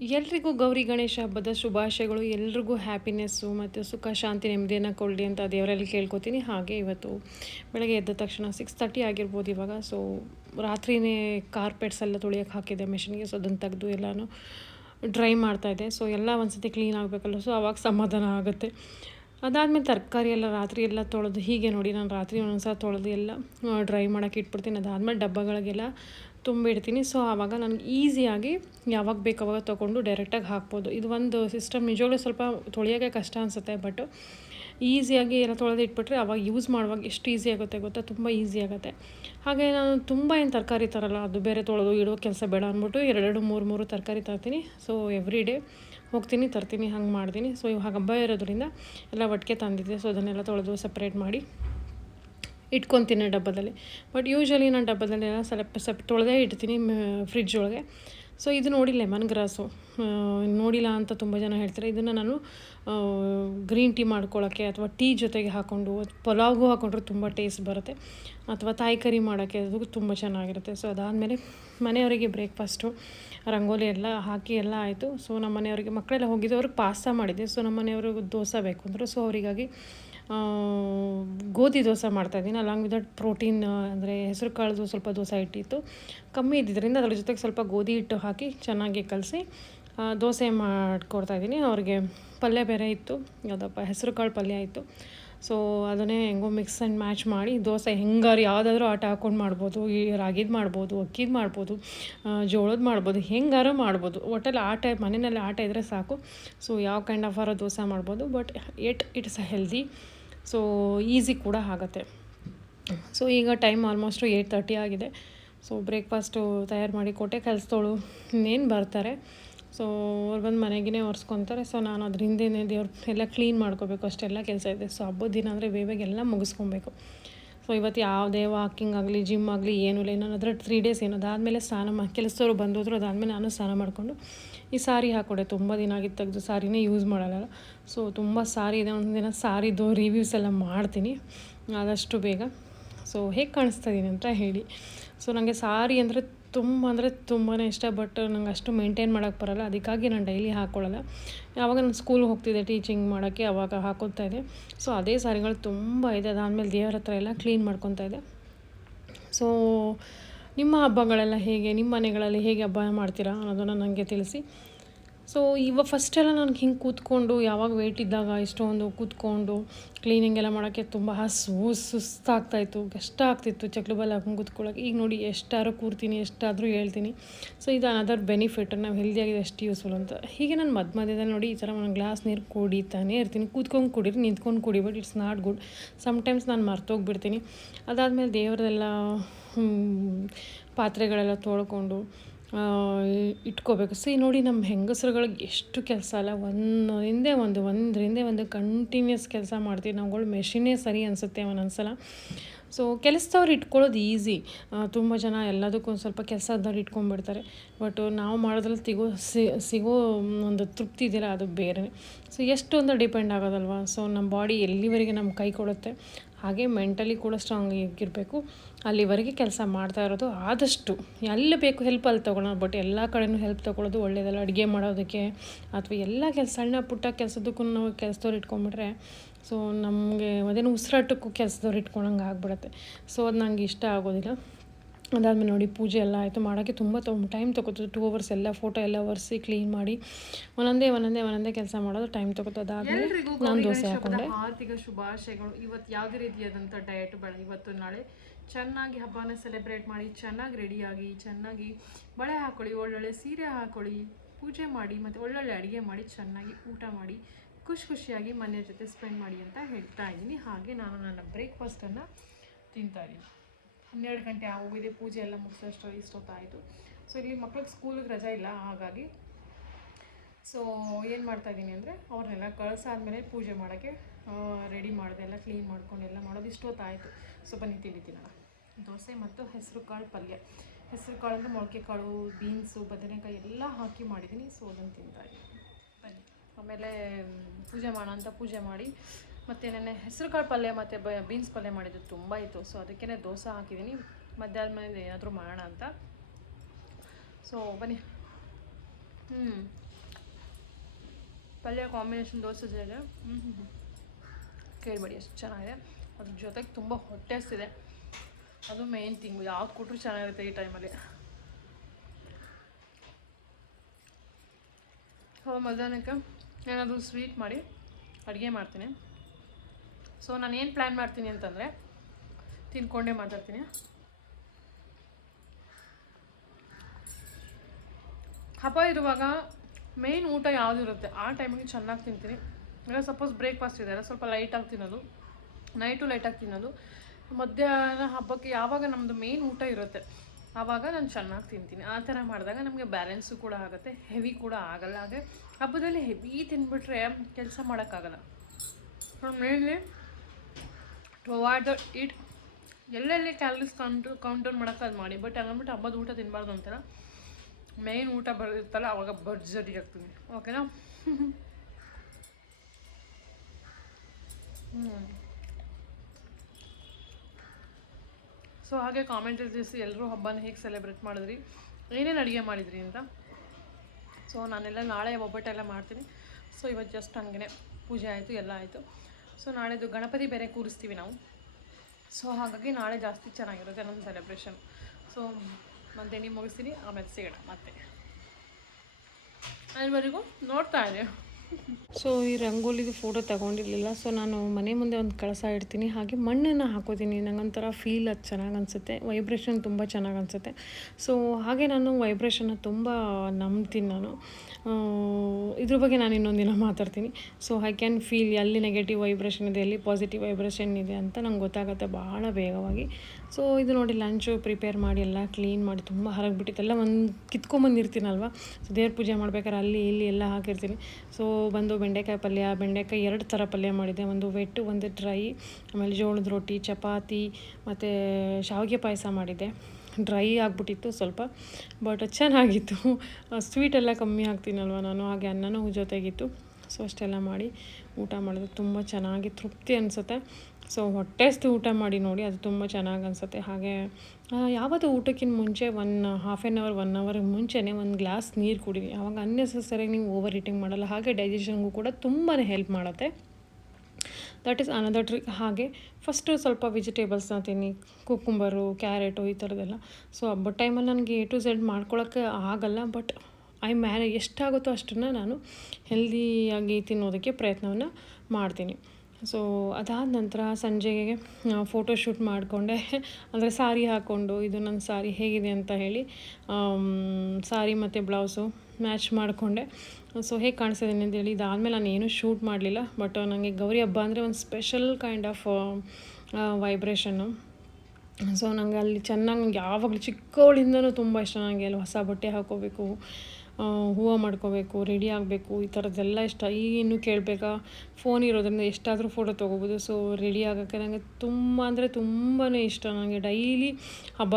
ಎಲ್ರಿಗೂ ಗೌರಿ ಗಣೇಶ ಹಬ್ಬದ ಶುಭಾಶಯಗಳು. ಎಲ್ರಿಗೂ ಹ್ಯಾಪಿನೆಸ್ಸು ಮತ್ತು ಸುಖ ಶಾಂತಿ ನೆಮ್ಮದಿಯನ್ನು ಕೊಡಲಿ ಅಂತ ದೇವರಲ್ಲಿ ಕೇಳ್ಕೊತೀನಿ. ಹಾಗೆ ಇವತ್ತು ಬೆಳಗ್ಗೆ ಎದ್ದ ತಕ್ಷಣ 6:30 ಆಗಿರ್ಬೋದು ಇವಾಗ. ಸೊ ರಾತ್ರಿಯೇ ಕಾರ್ಪೆಟ್ಸ್ ಎಲ್ಲ ತೊಳಿಯೋಕ್ಕೆ ಹಾಕಿದೆ ಮೆಷಿನ್ಗೆ. ಸೊ ಅದನ್ನು ತೆಗೆದು ಎಲ್ಲನೂ ಡ್ರೈ ಮಾಡ್ತಾಯಿದ್ದೆ. ಸೊ ಎಲ್ಲ ಒಂದು ಸತಿ ಕ್ಲೀನ್ ಆಗಬೇಕಲ್ಲ, ಸೊ ಆವಾಗ ಸಮಾಧಾನ ಆಗುತ್ತೆ. ಅದಾದಮೇಲೆ ತರಕಾರಿ ಎಲ್ಲ ರಾತ್ರಿ ಎಲ್ಲ ತೊಳೆದು ಹೀಗೆ ನೋಡಿ, ನಾನು ರಾತ್ರಿ ಒಂದೊಂದು ಸಲ ತೊಳೆದು ಎಲ್ಲ ಡ್ರೈ ಮಾಡೋಕ್ಕೆ ಇಟ್ಬಿಡ್ತೀನಿ. ಅದಾದಮೇಲೆ ಡಬ್ಬಗಳಿಗೆಲ್ಲ ತುಂಬಿಡ್ತೀನಿ. ಸೊ ಆವಾಗ ನನಗೆ ಈಸಿಯಾಗಿ ಯಾವಾಗ ಬೇಕು ಅವಾಗ ತೊಗೊಂಡು ಡೈರೆಕ್ಟಾಗಿ ಹಾಕ್ಬೋದು. ಇದು ಒಂದು ಸಿಸ್ಟಮ್ ನಿಜವಾಗ್ಲೂ ಸ್ವಲ್ಪ ತೊಳೆಯೋಕ್ಕೆ ಕಷ್ಟ ಅನಿಸುತ್ತೆ, ಬಟ್ ಈಸಿಯಾಗಿ ಎಲ್ಲ ತೊಳೆದು ಇಟ್ಬಿಟ್ರೆ ಅವಾಗ ಯೂಸ್ ಮಾಡುವಾಗ ಎಷ್ಟು ಈಸಿ ಆಗುತ್ತೆ ಗೊತ್ತಾ, ತುಂಬ ಈಸಿ ಆಗುತ್ತೆ. ಹಾಗೆ ನಾನು ತುಂಬ ಏನು ತರಕಾರಿ ತರಲ್ಲ, ಅದು ಬೇರೆ ತೊಳೆದು ಇಡೋ ಕೆಲಸ ಬೇಡ ಅಂದ್ಬಿಟ್ಟು 2-3 ತರಕಾರಿ ತರ್ತೀನಿ. ಸೊ ಎವ್ರಿ ಡೇ ಹೋಗ್ತೀನಿ ತರ್ತೀನಿ, ಹಂಗೆ ಮಾಡ್ತೀನಿ. ಸೊ ಇವಾಗ ಹಬ್ಬ ಇರೋದ್ರಿಂದ ಎಲ್ಲ ಒಟ್ಟಿಗೆ ತಂದಿದ್ದೆ. ಸೊ ಅದನ್ನೆಲ್ಲ ತೊಳೆದು ಸಪ್ರೇಟ್ ಮಾಡಿ ಇಟ್ಕೊತೀನಿ ಡಬ್ಬದಲ್ಲಿ. ಬಟ್ ಯೂಶ್ವಲಿ ನಾನು ಡಬ್ಬದಲ್ಲೆಲ್ಲ ಸ್ವಲ್ಪ ತೊಳೆದೇ ಇಡ್ತೀನಿ ಫ್ರಿಡ್ಜ್ ಒಳಗೆ. ಸೊ ಇದು ನೋಡಿ ಲೆಮನ್ ಗ್ರಾಸು, ನೋಡಿಲ್ಲ ಅಂತ ತುಂಬ ಜನ ಹೇಳ್ತಾರೆ. ಇದನ್ನು ನಾನು ಗ್ರೀನ್ ಟೀ ಮಾಡ್ಕೊಳ್ಳೋಕ್ಕೆ ಅಥವಾ ಟೀ ಜೊತೆಗೆ ಹಾಕ್ಕೊಂಡು ಪಲಾವ್ಗೂ ಹಾಕ್ಕೊಂಡ್ರೆ ತುಂಬ ಟೇಸ್ಟ್ ಬರುತ್ತೆ, ಅಥವಾ ತಾಯಿ ಕರಿ ಮಾಡೋಕ್ಕೆ ಅದು ತುಂಬ ಚೆನ್ನಾಗಿರುತ್ತೆ. ಸೊ ಅದಾದಮೇಲೆ ಮನೆಯವರಿಗೆ ಬ್ರೇಕ್ಫಾಸ್ಟು ರಂಗೋಲಿ ಎಲ್ಲ ಹಾಕಿ ಎಲ್ಲ ಆಯಿತು. ಸೊ ನಮ್ಮ ಮನೆಯವರಿಗೆ ಮಕ್ಕಳೆಲ್ಲ ಹೋಗಿದ್ದು, ಅವ್ರಿಗೆ ಪಾಸ್ತಾ ಮಾಡಿದ್ದೆ. ಸೊ ನಮ್ಮ ಮನೆಯವ್ರಿಗೆ ದೋಸೆ ಬೇಕು ಅಂದರು. ಸೊ ಅವರಿಗಾಗಿ ಗೋಧಿ ದೋಸೆ ಮಾಡ್ತಾಯಿದ್ದೀನಿ. ಅಲಾಂಗ್ ವಿತ್ ದಟ್ ಪ್ರೋಟೀನ್ ಅಂದರೆ ಹೆಸರು ಕಾಳದು ಸ್ವಲ್ಪ ದೋಸೆ ಹಿಟ್ಟಿತ್ತು ಕಮ್ಮಿ ಇದ್ದಿದ್ದರಿಂದ ಅದ್ರ ಜೊತೆಗೆ ಸ್ವಲ್ಪ ಗೋಧಿ ಹಿಟ್ಟು ಹಾಕಿ ಚೆನ್ನಾಗಿ ಕಲಸಿ ದೋಸೆ ಮಾಡ್ಕೊಡ್ತಾಯಿದ್ದೀನಿ. ಅವ್ರಿಗೆ ಪಲ್ಯ ಬೇರೆ ಇತ್ತು, ಯಾವುದಪ್ಪ ಹೆಸರು ಕಾಳು ಪಲ್ಯ ಇತ್ತು. ಸೊ ಅದನ್ನೇ ಹೆಂಗೋ ಮಿಕ್ಸ್ ಆ್ಯಂಡ್ ಮ್ಯಾಚ್ ಮಾಡಿ ದೋಸೆ ಹೆಂಗಾರು ಯಾವುದಾದ್ರೂ ಆಟ ಹಾಕ್ಕೊಂಡು ಮಾಡ್ಬೋದು. ಈ ರಾಗಿದು ಮಾಡ್ಬೋದು, ಅಕ್ಕಿದು ಮಾಡ್ಬೋದು, ಜೋಳದ ಮಾಡ್ಬೋದು, ಹೆಂಗಾರು ಮಾಡ್ಬೋದು. ಒಟ್ಟಲ್ಲಿ ಆಟ ಮನೆಯಲ್ಲಿ ಆಟ ಇದ್ದರೆ ಸಾಕು. ಸೊ ಯಾವ ಕೈಂಡ್ ಆಫ್ ದೋಸೆ ಮಾಡ್ಬೋದು, but it's healthy. So easy ಕೂಡ ಆಗುತ್ತೆ. ಸೊ ಈಗ ಟೈಮ್ ಆಲ್ಮೋಸ್ಟು 8:30 ಆಗಿದೆ. ಸೊ ಬ್ರೇಕ್ಫಾಸ್ಟು ತಯಾರು ಮಾಡಿ ಕೊಟ್ಟೆ. ಕೆಲಸದವಳು ಇನ್ನೇನು ಬರ್ತಾರೆ. ಸೊ ಅವ್ರು ಬಂದು ಮನೆಗೇ ಒರೆಸ್ಕೊತಾರೆ. ಸೊ ನಾನು ಅದ್ರ ಹಿಂದೆಯೇ ದೇವ್ರು ಎಲ್ಲ ಕ್ಲೀನ್ ಮಾಡ್ಕೋಬೇಕು, ಅಷ್ಟೆಲ್ಲ ಕೆಲಸ ಇದೆ. ಸೊ ಹಬ್ಬದ ದಿನ ಅಂದರೆ ಬೇಗ ಎಲ್ಲ ಮುಗಿಸ್ಕೊಬೇಕು. ಸೊ ಇವತ್ತು ಯಾವುದೇ ವಾಕಿಂಗ್ ಆಗಲಿ ಜಿಮ್ ಆಗಲಿ ಏನೂ ಇಲ್ಲ. ನಾನು ಅದರ 3 ಡೇಸ್ ಏನು, ಅದಾದಮೇಲೆ ಕೆಲಸದವರು ಬಂದೋದ್ರು. ಅದಾದಮೇಲೆ ನಾನು ಸ್ನಾನ ಮಾಡಿಕೊಂಡು ಈ ಸಾರಿ ಹಾಕ್ಕೊಡೆ. ತುಂಬ ದಿನ ಆಗಿದ್ದು ತೆಗೆದು ಸಾರಿನೇ ಯೂಸ್ ಮಾಡಲ್ಲ. ಸೊ ತುಂಬ ಸಾರಿ ಇದೆ. ಒಂದು ದಿನ ಸಾರಿದು ರಿವ್ಯೂಸ್ ಎಲ್ಲ ಮಾಡ್ತೀನಿ ಆದಷ್ಟು ಬೇಗ. ಸೊ ಹೇಗೆ ಕಾಣಿಸ್ತಾ ಇದ್ದೀನಿ ಅಂತ ಹೇಳಿ. ಸೊ ನನಗೆ ಸಾರಿ ಅಂದರೆ ತುಂಬಾ ಇಷ್ಟ, ಬಟ್ ನಂಗೆ ಅಷ್ಟು ಮೇಂಟೈನ್ ಮಾಡೋಕ್ಕೆ ಬರೋಲ್ಲ. ಅದಕ್ಕಾಗಿ ನಾನು ಡೈಲಿ ಹಾಕ್ಕೊಳ್ಳಲ್ಲ. ಯಾವಾಗ ನಾನು ಸ್ಕೂಲ್ಗೆ ಹೋಗ್ತಿದ್ದೆ ಟೀಚಿಂಗ್ ಮಾಡೋಕ್ಕೆ, ಆವಾಗ ಹಾಕ್ಕೊತಾ ಇದ್ದೆ. ಸೊ ಅದೇ ಸಾರಿಗಳು ತುಂಬ ಇದೆ. ಅದಾದಮೇಲೆ ದೇವ್ರ ಹತ್ರ ಎಲ್ಲ ಕ್ಲೀನ್ ಮಾಡ್ಕೊತಾ ಇದ್ದೆ. ಸೊ ನಿಮ್ಮ ಹಬ್ಬಗಳೆಲ್ಲ ಹೇಗೆ, ನಿಮ್ಮ ಮನೆಗಳಲ್ಲಿ ಹೇಗೆ ಹಬ್ಬ ಮಾಡ್ತೀರಾ ಅನ್ನೋದನ್ನು ನನಗೆ ತಿಳಿಸಿ. ಸೊ ಫಸ್ಟೆಲ್ಲ ನನಗೆ ಹಿಂಗೆ ಕೂತ್ಕೊಂಡು ಯಾವಾಗ ವೇಟ್ ಇದ್ದಾಗ ಇಷ್ಟೊಂದು ಕೂತ್ಕೊಂಡು ಕ್ಲೀನಿಂಗ್ ಎಲ್ಲ ಮಾಡೋಕ್ಕೆ ತುಂಬ ಸುಸ್ತಾಗ್ತಾಯಿತ್ತು, ಕಷ್ಟ ಆಗ್ತಿತ್ತು ಚಕ್ಲು ಬಲ್ಲ ಹಾಕೊಂಡು ಕೂತ್ಕೊಳ್ಳೋಕೆ. ಈಗ ನೋಡಿ ಎಷ್ಟಾದ್ರೂ ಕೂರ್ತೀನಿ, ಎಷ್ಟಾದರೂ ಹೇಳ್ತೀನಿ. ಸೊ ಇದು ಅನದರ್ ಬೆನಿಫಿಟ್, ನಾವು ಹೆಲ್ದಿಯಾಗಿದೆ ಎಷ್ಟು ಯೂಸ್ಫುಲ್ ಅಂತ. ಹೀಗೆ ನಾನು ಮಧ್ಯದಲ್ಲಿ ನೋಡಿ ಈ ಥರ ಒಂದು ಗ್ಲಾಸ್ ನೀರು ಕುಡಿತಾನೆ ಇರ್ತೀನಿ. ಕೂತ್ಕೊಂಡು ಕುಡೀರಿ, ನಿಂತ್ಕೊಂಡು ಕುಡಿ, but it's not good. Sometimes ನಾನು ಮರ್ತೋಗ್ಬಿಡ್ತೀನಿ. ಅದಾದಮೇಲೆ ದೇವರದೆಲ್ಲ ಪಾತ್ರೆಗಳೆಲ್ಲ ತೊಳ್ಕೊಂಡು ಇಟ್ಕೋಬೇಕು. ನೋಡಿ ನಮ್ಮ ಹೆಂಗಸ್ರುಗಳಿಗೆ ಎಷ್ಟು ಕೆಲಸ ಅಲ್ಲ, ಒಂದರಿಂದ ಒಂದು ಕಂಟಿನ್ಯೂಸ್ ಕೆಲಸ ಮಾಡ್ತೀವಿ ನಾವುಗಳು. ಮೆಷಿನೇ ಸರಿ ಅನಿಸುತ್ತೆ ಒಂದೊಂದ್ಸಲ. ಸೊ ಕೆಲಸದವ್ರು ಇಟ್ಕೊಳ್ಳೋದು ಈಸಿ. ತುಂಬ ಜನ ಎಲ್ಲದಕ್ಕೂ ಒಂದು ಸ್ವಲ್ಪ ಕೆಲಸದವ್ರು ಇಟ್ಕೊಂಡ್ಬಿಡ್ತಾರೆ. ಬಟ್ ನಾವು ಮಾಡೋದ್ರಲ್ಲಿ ಸಿಗೋ ಒಂದು ತೃಪ್ತಿ ಇದೆಯಲ್ಲ, ಅದು ಬೇರೆ. ಸೊ ಎಷ್ಟೊಂದು ಡಿಪೆಂಡ್ ಆಗೋದಲ್ವ. ಸೊ ನಮ್ಮ ಬಾಡಿ ಎಲ್ಲಿವರೆಗೆ ನಮ್ಮ ಕೈ ಕೊಡುತ್ತೆ, ಹಾಗೆ ಮೆಂಟಲಿ ಕೂಡ ಸ್ಟ್ರಾಂಗ್ ಆಗಿರಬೇಕು. ಅಲ್ಲಿವರೆಗೆ ಕೆಲಸ ಮಾಡ್ತಾ ಇರೋದು. ಆದಷ್ಟು ಎಲ್ಲಿ ಬೇಕು ಹೆಲ್ಪ್ ಅಲ್ಲಿ ತೊಗೊಳ್ಳೋಣ, ಬಟ್ ಎಲ್ಲ ಕಡೆಯೂ ಹೆಲ್ಪ್ ತೊಗೊಳ್ಳೋದು ಒಳ್ಳೆಯದಲ್ಲ. ಅಡುಗೆ ಮಾಡೋದಕ್ಕೆ ಅಥವಾ ಎಲ್ಲ ಸಣ್ಣ ಪುಟ್ಟ ಕೆಲಸದಕ್ಕೂ ನಾವು ಕೆಲಸದವ್ರು ಇಟ್ಕೊಂಡ್ಬಿಟ್ರೆ ಸೊ ನಮಗೆ ಅದೇನು ಉಸಿರಾಟಕ್ಕೂ ಕೆಲಸದವ್ರು ಇಟ್ಕೊಂಡಂಗೆ ಆಗ್ಬಿಡುತ್ತೆ. ಸೊ ಅದು ನಂಗೆ ಇಷ್ಟ ಆಗೋದಿಲ್ಲ. ಅದಾದಮೇಲೆ ನೋಡಿ ಪೂಜೆ ಎಲ್ಲ ಆಯಿತು. ಮಾಡೋಕ್ಕೆ ತುಂಬ ಟೈಮ್ ತೊಗೋತದೆ. 2 hours ಎಲ್ಲ ಫೋಟೋ ಎಲ್ಲ ಒರೆಸಿ ಕ್ಲೀನ್ ಮಾಡಿ ಒಂದೊಂದೇ ಕೆಲಸ ಮಾಡೋದು ಟೈಮ್ ತೊಗೋತದೆ. ಅದಾದಮೇಲೆ ನಾನು ದೋಸೆ ಹಾಕ್ಕೊಂಡೆ. ಆರ್ಥಿಕ ಶುಭಾಶಯಗಳು. ಇವತ್ತು ಯಾವುದೇ ರೀತಿಯಾದಂಥ ಡಯಟ್ ಬೇಡ. ಇವತ್ತು ನಾಳೆ ಚೆನ್ನಾಗಿ ಹಬ್ಬನ ಸೆಲೆಬ್ರೇಟ್ ಮಾಡಿ, ಚೆನ್ನಾಗಿ ರೆಡಿಯಾಗಿ, ಚೆನ್ನಾಗಿ ಬಳೆ ಹಾಕ್ಕೊಳ್ಳಿ, ಒಳ್ಳೊಳ್ಳೆ ಸೀರೆ ಹಾಕ್ಕೊಳ್ಳಿ, ಪೂಜೆ ಮಾಡಿ, ಮತ್ತು ಒಳ್ಳೊಳ್ಳೆ ಅಡುಗೆ ಮಾಡಿ, ಚೆನ್ನಾಗಿ ಊಟ ಮಾಡಿ, ಖುಷಿಯಾಗಿ ಮನೆಯ ಜೊತೆ ಸ್ಪೆಂಡ್ ಮಾಡಿ ಅಂತ ಹೇಳ್ತಾ ಇದ್ದೀನಿ. ಹಾಗೆ ನಾನು ನನ್ನ ಬ್ರೇಕ್ಫಾಸ್ಟನ್ನು ತಿಂತಾಯಿದ್ದೀನಿ. 12 ಗಂಟೆ ಆಗೋಗಿದೆ. ಪೂಜೆ ಎಲ್ಲ ಮುಗಿಸೋಷ್ಟು ಇಷ್ಟೊತ್ತಾಯಿತು. ಸೊ ಇಲ್ಲಿ ಮಕ್ಳಿಗೆ ಸ್ಕೂಲಿಗೆ ರಜೆ ಇಲ್ಲ, ಹಾಗಾಗಿ ಸೊ ಏನು ಮಾಡ್ತಾಯಿದ್ದೀನಿ ಅಂದರೆ ಅವ್ರನ್ನೆಲ್ಲ ಕಳಿಸಾದ್ಮೇಲೆ ಪೂಜೆ ಮಾಡೋಕ್ಕೆ ರೆಡಿ ಮಾಡಿದೆ. ಎಲ್ಲ ಕ್ಲೀನ್ ಮಾಡ್ಕೊಂಡು ಎಲ್ಲ ಮಾಡೋದು ಇಷ್ಟೊತ್ತಾಯಿತು. ಸೊ ಬನ್ನಿ ತಿನ್ನೋಣ. ದೋಸೆ ಮತ್ತು ಹೆಸರು ಕಾಳು ಪಲ್ಯ. ಹೆಸರು ಕಾಳು ಅಂದರೆ ಮೊಳಕೆ ಕಾಳು, ಬೀನ್ಸು, ಬದನೆಕಾಯಿ ಎಲ್ಲ ಹಾಕಿ ಮಾಡಿದ್ದೀನಿ. ಸೊ ಅದನ್ನು ತಿಂತಾಯಿದ್ದೀನಿ. ಬನ್ನಿ. ಆಮೇಲೆ ಪೂಜೆ ಮಾಡೋಣ ಅಂತ ಪೂಜೆ ಮಾಡಿ, ಮತ್ತು ನೆನ್ನೆ ಹೆಸರು ಕಾಳು ಪಲ್ಯ ಮತ್ತು ಬೀನ್ಸ್ ಪಲ್ಯ ಮಾಡಿದ್ದು ತುಂಬ ಇತ್ತು. ಸೊ ಅದಕ್ಕೇ ದೋಸೆ ಹಾಕಿದ್ದೀನಿ. ಮಧ್ಯಾಹ್ನ ಏನಾದರೂ ಮಾಡೋಣ ಅಂತ. ಸೊ ಬನ್ನಿ. ಪಲ್ಯ ಕಾಂಬಿನೇಷನ್ ದೋಸೆ ಜೊತೆ ಕೇಳಬೇಡಿ ಎಷ್ಟು ಚೆನ್ನಾಗಿದೆ. ಅದ್ರ ಜೊತೆಗೆ ತುಂಬ ಹೊಟ್ಟೆ ಹಸಿದೆ, ಅದು ಮೇನ್ ಥಿಂಗು. ಯಾವ್ದು ಕೊಟ್ಟರು ಚೆನ್ನಾಗಿರುತ್ತೆ ಈ ಟೈಮಲ್ಲಿ. ಮಧ್ಯಾಹ್ನಕ್ಕೆ ಏನಾದರೂ ಸ್ವೀಟ್ ಮಾಡಿ ಅಡುಗೆ ಮಾಡ್ತೀನಿ. ಸೊ ನಾನು ಏನು ಪ್ಲ್ಯಾನ್ ಮಾಡ್ತೀನಿ ಅಂತಂದರೆ ತಿನ್ಕೊಂಡೇ ಮಾತಾಡ್ತೀನಿ. ಹಬ್ಬ ಇರುವಾಗ ಮೇನ್ ಊಟ ಯಾವುದಿರುತ್ತೆ ಆ ಟೈಮಿಗೆ ಚೆನ್ನಾಗಿ ತಿಂತೀನಿ. ಈಗ ಸಪೋಸ್ ಬ್ರೇಕ್ಫಾಸ್ಟ್ ಇದೆ ಸ್ವಲ್ಪ ಲೈಟಾಗಿ ತಿನ್ನೋದು, ನೈಟು ಲೈಟಾಗಿ ತಿನ್ನೋದು. ಮಧ್ಯಾಹ್ನ ಹಬ್ಬಕ್ಕೆ ಯಾವಾಗ ನಮ್ಮದು ಮೇನ್ ಊಟ ಇರುತ್ತೆ ಆವಾಗ ನಾನು ಚೆನ್ನಾಗಿ ತಿಂತೀನಿ. ಆ ಥರ ಮಾಡಿದಾಗ ನಮಗೆ ಬ್ಯಾಲೆನ್ಸು ಕೂಡ ಆಗುತ್ತೆ, ಹೆವಿ ಕೂಡ ಆಗಲ್ಲ. ಹಾಗೆ ಹಬ್ಬದಲ್ಲಿ ಹೆವಿ ತಿಂದ್ಬಿಟ್ರೆ ಕೆಲಸ ಮಾಡೋಕ್ಕಾಗಲ್ಲ. ಮೇನ್ಲಿ ಟು ಅವಾಯ್ಡ್ ದ ಈಟ್, ಎಲ್ಲೆಲ್ಲಿ ಕ್ಯಾಲರೀಸ್ ಕೌಂಟರ್ ಮಾಡೋಕ್ಕೆ ಅದು ಮಾಡಿ. ಬಟ್ ಹಂಗಂದ್ಬಿಟ್ಟು ಹಬ್ಬದ ಊಟ ತಿನ್ನಬಾರ್ದು ಅಂತಾರೆ. ಮೇನ್ ಊಟ ಬರುತ್ತಲ್ಲ ಅವಾಗ ಭರ್ಜರಿ ಆಗ್ತೀನಿ. ಓಕೆನಾ? ಸೊ ಹಾಗೆ ಕಾಮೆಂಟಲ್ಲಿ ತಿಳಿಸಿ ಎಲ್ಲರೂ ಹಬ್ಬನ ಹೇಗೆ ಸೆಲೆಬ್ರೇಟ್ ಮಾಡಿದ್ರಿ, ಏನೇನು ಅಡುಗೆ ಮಾಡಿದ್ರಿ ಅಂತ. ಸೊ ನಾನೆಲ್ಲ ನಾಳೆ ಒಬ್ಬಟ್ಟೆಲ್ಲ ಮಾಡ್ತೀನಿ. ಸೊ ಇವತ್ತು ಜಸ್ಟ್ ಹಂಗೆ ಪೂಜೆ ಆಯಿತು, ಎಲ್ಲ ಆಯಿತು. ಸೊ ನಾಳೆದು ಗಣಪತಿ ಬೇರೆ ಕೂರಿಸ್ತೀವಿ ನಾವು. ಸೊ ಹಾಗಾಗಿ ನಾಳೆ ಜಾಸ್ತಿ ಚೆನ್ನಾಗಿರುತ್ತೆ ನಮ್ಮ ಸೆಲೆಬ್ರೇಷನ್. ಸೊ ಮಂತೇನಿ ಮುಗಿಸ್ತೀನಿ, ಆಮೇಲೆ ಸಿಗೋಣ ಮತ್ತೆ. ಅಲ್ಲಿವರೆಗೂ ನೋಡ್ತಾ ಇರಿ. ಸೊ ಈ ರಂಗೋಲಿದು ಫೋಟೋ ತಗೊಂಡಿರಲಿಲ್ಲ. ಸೊ ನಾನು ಮನೆ ಮುಂದೆ ಒಂದು ಕಳಸ ಇಡ್ತೀನಿ, ಹಾಗೆ ಮಣ್ಣನ್ನು ಹಾಕೋತೀನಿ. ನಂಗೊಂಥರ ಫೀಲ್ ಅದು ಚೆನ್ನಾಗಿ ಅನಿಸುತ್ತೆ, ವೈಬ್ರೇಷನ್ ತುಂಬ ಚೆನ್ನಾಗಿ ಅನಿಸುತ್ತೆ. ಸೊ ಹಾಗೆ ನಾನು ವೈಬ್ರೇಷನ್ನ ತುಂಬ ನಂಬ್ತೀನಿ ನಾನು. ಇದ್ರ ಬಗ್ಗೆ ನಾನು ಇನ್ನೊಂದು ದಿನ ಮಾತಾಡ್ತೀನಿ. ಸೊ ಐ ಕ್ಯಾನ್ ಫೀಲ್ ಎಲ್ಲಿ ನೆಗೆಟಿವ್ ವೈಬ್ರೇಷನ್ ಇದೆ, ಎಲ್ಲಿ ಪಾಸಿಟಿವ್ ವೈಬ್ರೇಷನ್ ಇದೆ ಅಂತ ನಂಗೆ ಗೊತ್ತಾಗುತ್ತೆ ಭಾಳ ಬೇಗವಾಗಿ. ಸೊ ಇದು ನೋಡಿ ಲಂಚು ಪ್ರಿಪೇರ್ ಮಾಡಿ ಎಲ್ಲ ಕ್ಲೀನ್ ಮಾಡಿ ತುಂಬ ಹರಗ್ಬಿಟ್ಟಿತ್ತು. ಎಲ್ಲ ಒಂದು ಕಿತ್ಕೊಂಬಂದಿರ್ತೀನಲ್ವ, ಸೊ ದೇವ್ರ ಪೂಜೆ ಮಾಡ್ಬೇಕಾದ್ರೆ ಅಲ್ಲಿ ಇಲ್ಲಿ ಎಲ್ಲ ಹಾಕಿರ್ತೀನಿ. ಸೊ ಬಂದು ಬೆಂಡೆಕಾಯಿ ಪಲ್ಯ, ಬೆಂಡೆಕಾಯಿ 2 ಥರ ಪಲ್ಯ ಮಾಡಿದ್ದೆ, ಒಂದು ವೆಟ್ಟು ಒಂದು ಡ್ರೈ. ಆಮೇಲೆ ಜೋಳದ ರೊಟ್ಟಿ, ಚಪಾತಿ ಮತ್ತು ಶಾವಿಗೆ ಪಾಯಸ ಮಾಡಿದ್ದೆ. ಡ್ರೈ ಆಗಿಬಿಟ್ಟಿತ್ತು ಸ್ವಲ್ಪ, ಬಟ್ ಚೆನ್ನಾಗಿತ್ತು. ಸ್ವೀಟೆಲ್ಲ ಕಮ್ಮಿ ಹಾಕ್ತೀನಲ್ವ ನಾನು, ಹಾಗೆ ಅನ್ನನೂ ಜೊತೆಗಿತ್ತು. ಸೊ ಅಷ್ಟೆಲ್ಲ ಮಾಡಿ ಊಟ ಮಾಡಿದ್ರೆ ತುಂಬ ಚೆನ್ನಾಗಿ ತೃಪ್ತಿ ಅನಿಸುತ್ತೆ. ಸೊ ಹೊಟ್ಟೆಸ್ತು ಊಟ ಮಾಡಿ ನೋಡಿ, ಅದು ತುಂಬ ಚೆನ್ನಾಗಿ ಅನಿಸುತ್ತೆ. ಹಾಗೆ ಯಾವತ್ತೂ ಊಟಕ್ಕಿಂತ ಮುಂಚೆ ಹಾಫ್ ಆನ್ ಅವರ್ 1 ಅವರ್ ಮುಂಚೆನೇ ಒಂದು ಗ್ಲಾಸ್ ನೀರು ಕುಡೀರಿ. ಆವಾಗ ಅನ್ನೆಸೆಸರಿಯಾಗಿ ನೀವು ಓವರ್ ಈಟಿಂಗ್ ಮಾಡಲ್ಲ. ಹಾಗೆ ಡೈಜೆಷನ್ಗೂ ಕೂಡ ತುಂಬಾ ಹೆಲ್ಪ್ ಮಾಡುತ್ತೆ. That is another trick. ಹಾಗೆ ಫಸ್ಟು ಸ್ವಲ್ಪ ವೆಜಿಟೇಬಲ್ಸ್ನ ತಿನ್ನಿ, ಕುಕುಂಬರು, ಕ್ಯಾರೆಟು ಈ ಥರದ್ದೆಲ್ಲ. ಸೊ ಹಬ್ಬದ ಟೈಮಲ್ಲಿ ನನಗೆ A to Z ಮಾಡ್ಕೊಳ್ಳೋಕ್ಕೆ ಆಗಲ್ಲ, ಬಟ್ ಎಷ್ಟಾಗುತ್ತೋ ಅಷ್ಟನ್ನು ನಾನು ಹೆಲ್ದಿಯಾಗಿ ತಿನ್ನೋದಕ್ಕೆ ಪ್ರಯತ್ನವನ್ನು ಮಾಡ್ತೀನಿ. ಸೊ ಅದಾದ ನಂತರ ಸಂಜೆಗೆ ಫೋಟೋಶೂಟ್ ಮಾಡಿಕೊಂಡೆ. ಅಂದರೆ ಸಾರಿ ಹಾಕ್ಕೊಂಡು, ಇದು ನನ್ನ ಸಾರಿ ಹೇಗಿದೆ ಅಂತ ಹೇಳಿ ಸಾರಿ ಮತ್ತು ಬ್ಲೌಸು ಮ್ಯಾಚ್ ಮಾಡಿಕೊಂಡೆ. ಸೊ ಹೇಗೆ ಕಾಣಿಸ್ತಿದ್ದೀನಿ ಅಂತೇಳಿ ಇದಾದಮೇಲೆ ನಾನು ಏನೂ ಶೂಟ್ ಮಾಡಲಿಲ್ಲ. ಬಟ್ ನನಗೆ ಗೌರಿ ಹಬ್ಬ ಅಂದರೆ ಒಂದು special kind of vibration. So ನನಗೆ ಅಲ್ಲಿ ಚೆನ್ನಾಗಿ, ನನಗೆ ಯಾವಾಗಲೂ ಚಿಕ್ಕವಳಿಂದನೂ ತುಂಬ ಇಷ್ಟ. ನನಗೆ ಅಲ್ಲಿ ಹೊಸ ಬಟ್ಟೆ ಹಾಕ್ಕೋಬೇಕು, ಹೂವು ಮಾಡ್ಕೋಬೇಕು, ರೆಡಿ ಆಗಬೇಕು, ಈ ಥರದ್ದೆಲ್ಲ ಇಷ್ಟ. ಇನ್ನೂ ಕೇಳಬೇಕಾ, ಫೋನ್ ಇರೋದ್ರಿಂದ ಎಷ್ಟಾದರೂ ಫೋಟೋ ತೊಗೋಬೋದು. ಸೊ ರೆಡಿ ಆಗೋಕ್ಕೆ ನನಗೆ ತುಂಬ ಅಂದರೆ ತುಂಬಾ ಇಷ್ಟ. ನನಗೆ ಡೈಲಿ ಹಬ್ಬ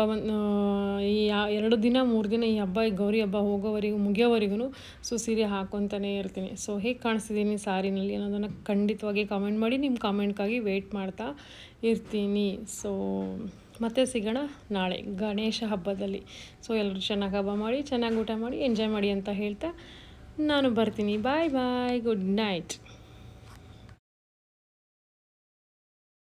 ಈ 2 ದಿನ 3 ದಿನ ಈ ಹಬ್ಬ, ಈ ಗೌರಿ ಹಬ್ಬ ಮುಗಿಯೋವರೆಗೂ ಸೊ ಸೀರೆ ಹಾಕ್ಕೊತಾನೇ ಇರ್ತೀನಿ. ಸೊ ಹೇಗೆ ಕಾಣಿಸ್ತಿದ್ದೀನಿ ಸಾರಿನಲ್ಲಿ ಅನ್ನೋದನ್ನು ಖಂಡಿತವಾಗಿ ಕಾಮೆಂಟ್ ಮಾಡಿ. ನಿಮ್ಮ ಕಾಮೆಂಟ್ಗಾಗಿ ವೆಯ್ಟ್ ಮಾಡ್ತಾ ಇರ್ತೀನಿ. ಸೊ ಮತ್ತೆ ಸಿಗೋಣ ನಾಳೆ ಗಣೇಶ ಹಬ್ಬದಲ್ಲಿ. ಸೊ ಎಲ್ಲರೂ ಚೆನ್ನಾಗಿ ಹಬ್ಬ ಮಾಡಿ, ಚೆನ್ನಾಗಿ ಊಟ ಮಾಡಿ, ಎಂಜಾಯ್ ಮಾಡಿ ಅಂತ ಹೇಳ್ತಾ ನಾನು ಬರ್ತೀನಿ. ಬಾಯ್ ಬಾಯ್, ಗುಡ್ ನೈಟ್.